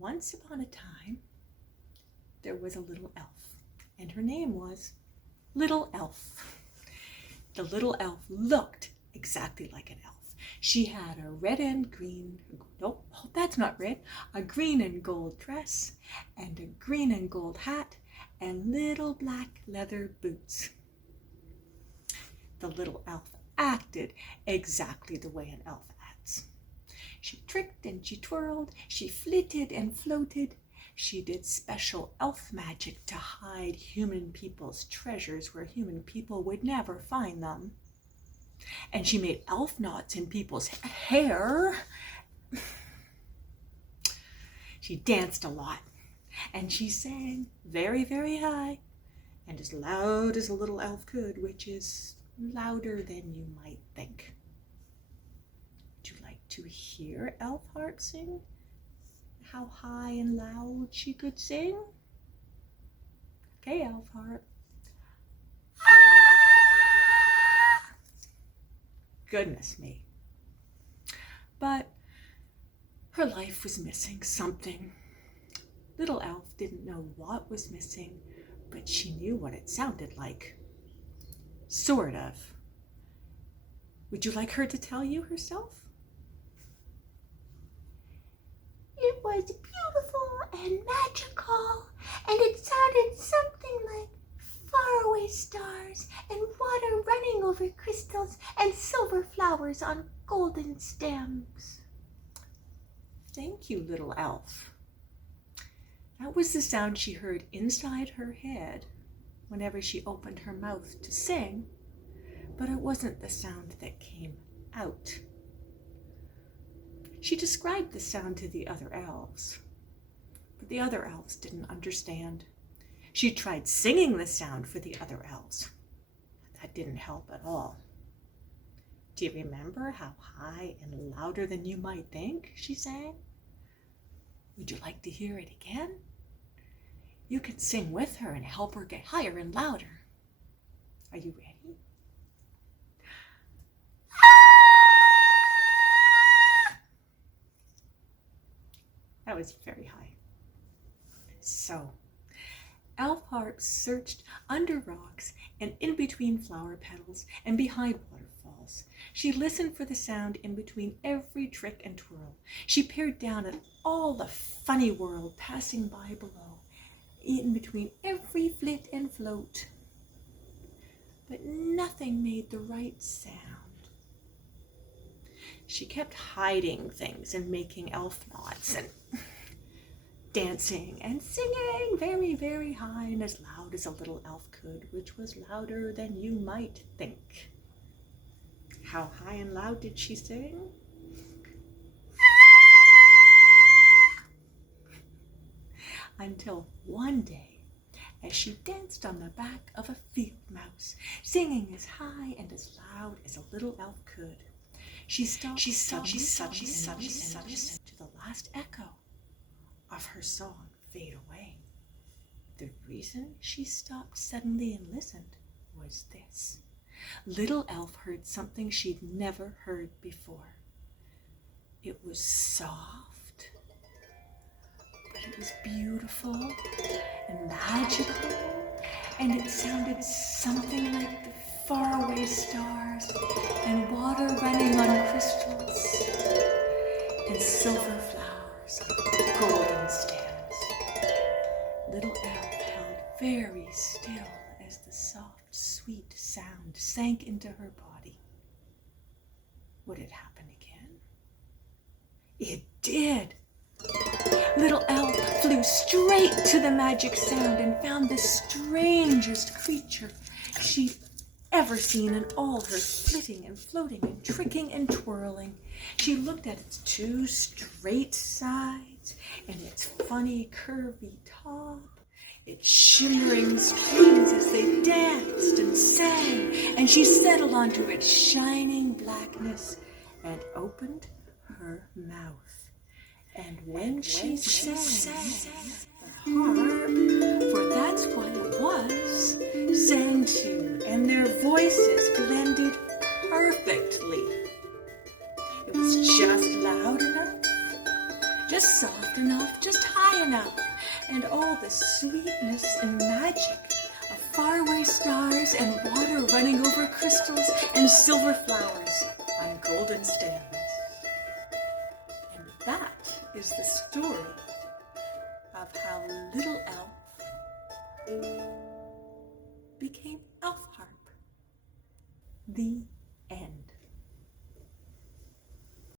Once upon a time, there was a little elf, and her name was Little Elf. The little elf looked exactly like an elf. She had a red and green, nope, that's not red, a green and gold dress, and a green and gold hat, and little black leather boots. The little elf acted exactly the way an elf acts. She tricked and she twirled, she flitted and floated. She did special elf magic to hide human people's treasures where human people would never find them. And she made elf knots in people's hair. She danced a lot, and she sang very, very high and as loud as a little elf could, which is louder than you might think. Would you like to hear Elf Harp sing? How high and loud she could sing? Okay, Elf Harp. Goodness me. But her life was missing something. Little Elf didn't know what was missing, but she knew what it sounded like. Sort of. Would you like her to tell you herself? It was beautiful and magical, and it sounded something like faraway stars and water running over crystals and silver flowers on golden stems. Thank you, Little Elf. That was the sound she heard inside her head whenever she opened her mouth to sing, but it wasn't the sound that came out. She described the sound to the other elves, but the other elves didn't understand. She tried singing the sound for the other elves. That didn't help at all. Do you remember how high and louder than you might think she sang? Would you like to hear it again? You can sing with her and help her get higher and louder. Are you ready? That was very high. So, Elf Harp searched under rocks and in between flower petals and behind waterfalls. She listened for the sound in between every trick and twirl. She peered down at all the funny world passing by below, in between every flit and float. But nothing made the right sound. She kept hiding things and making elf knots and dancing and singing very, very high and as loud as a little elf could, which was louder than you might think. How high and loud did she sing? Until one day, as she danced on the back of a field mouse, singing as high and as loud as a little elf could, she stopped and listened to the last echo of her song fade away. The reason she stopped suddenly and listened was this. Little Elf heard something she'd never heard before. It was soft, but it was beautiful and magical, and it sounded something like the faraway stars and water running on crystals and silver flowers on golden stems. Little Elf held very still as the soft, sweet sound sank into her body. Would it happen again? It did. Little Elf flew straight to the magic sound and found the strangest creature she'd ever seen in all her flitting and floating and tricking and twirling. She looked at its two straight sides and its funny curvy top, its shimmering strings as they danced and sang, and she settled onto its shining blackness and opened her mouth. And when she sang, the harp, for that's what it was, sang too, and their voices blended perfectly. It was just loud enough, just soft enough, just high one elf, and all the sweetness and magic of faraway stars and water running over crystals and silver flowers on golden stems. And that is the story of how little elf became Elf Harp. The